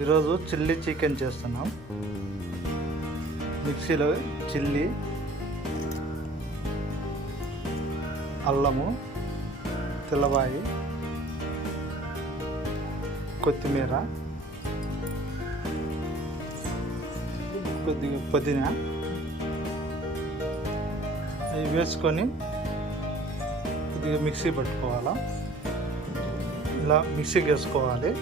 ఈరోజు chilli chicken చేస్తున్నాం. మిక్సీలో చిల్లీ, అల్లము, తెల్లవాయి, కొత్తిమీర, కొద్దిగా పుదీనా అవి వేసుకొని కొద్దిగా మిక్సీ పట్టుకోవాలా. ఇలా మిక్సీకి వేసుకోవాలి.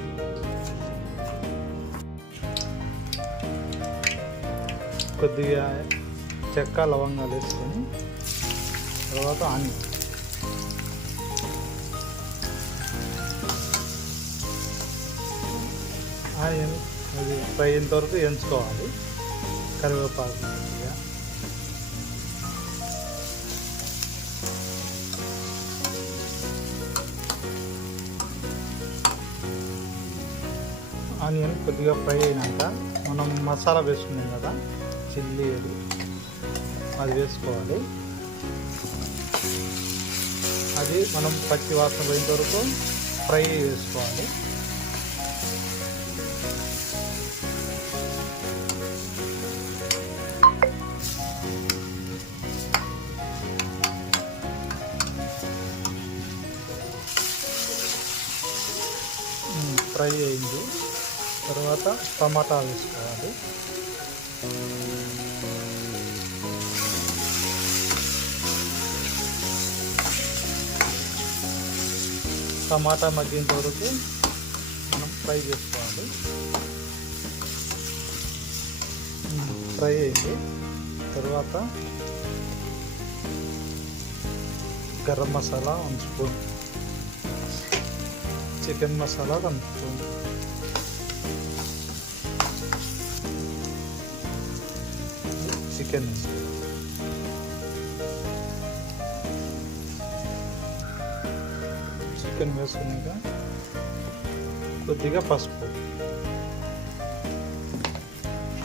కొద్దిగా చెక్క, లవంగాలు వేసుకొని తర్వాత ఆనియన్, అది ఫ్రై అయినంత వరకు వేయించుకోవాలి. కరివేపాకు కొద్దిగా, ఆనియన్ కొద్దిగా ఫ్రై అయినాక మనం మసాలా వేసుకున్నాం కదా, చిల్లీ అది వేసుకోవాలి. అది మనం పచ్చి వాసన పోయేంత వరకు ఫ్రై వేసుకోవాలి. ఫ్రై అయింది తర్వాత టమాటా వేసుకోవాలి. టమాటా మగ్గేంత వరకు మనం ఫ్రై చేసుకోవాలి. ఫ్రై అయింది తర్వాత garam masala 1 spoon, chicken masala 1 spoon, chicken వేసుకున్నాక కొద్దిగా పసుపు,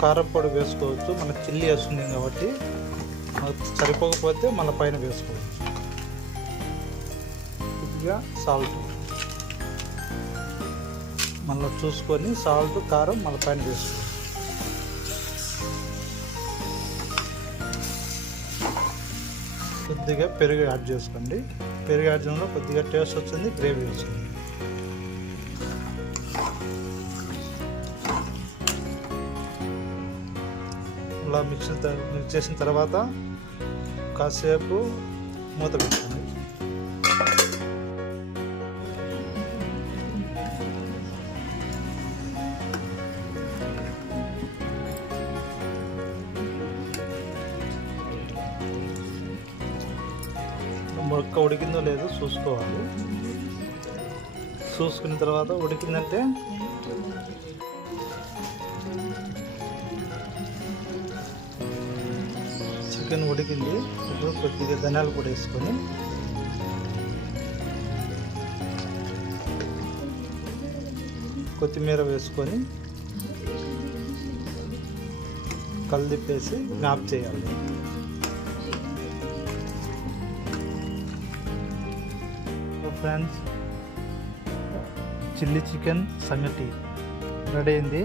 కారం పొడి వేసుకోవచ్చు. మన చిల్లీ వేస్తుంది కాబట్టి సరిపోకపోతే మన పైన వేసుకోవచ్చు. కొద్దిగా సాల్ట్ మళ్ళీ చూసుకొని సాల్ట్, కారం మళ్ళీ పైన వేసుకోవచ్చు. కొద్దిగా పెరుగు యాడ్ చేసుకోండి. పెరుగు యాడ్ చేయడంలో కొద్దిగా టేస్ట్ వచ్చింది, గ్రేవీ వచ్చింది. అలా మిక్స్ చేసిన తర్వాత కాసేపు మూత పెట్టండి. మొక్క ఉడికిందో లేదో చూసుకోవాలి. చూసుకున్న తర్వాత ఉడికిందంటే చికెన్ ఉడికింది. ఇప్పుడు కొద్దిగా ధనియాల పొడి వేసుకొని కొత్తిమీర వేసుకొని కలిపేసి జ్ఞాప్ చేయాలి. ఫ్రెండ్స్, చిల్లీ చికెన్ సంగటి రెడీ అయింది.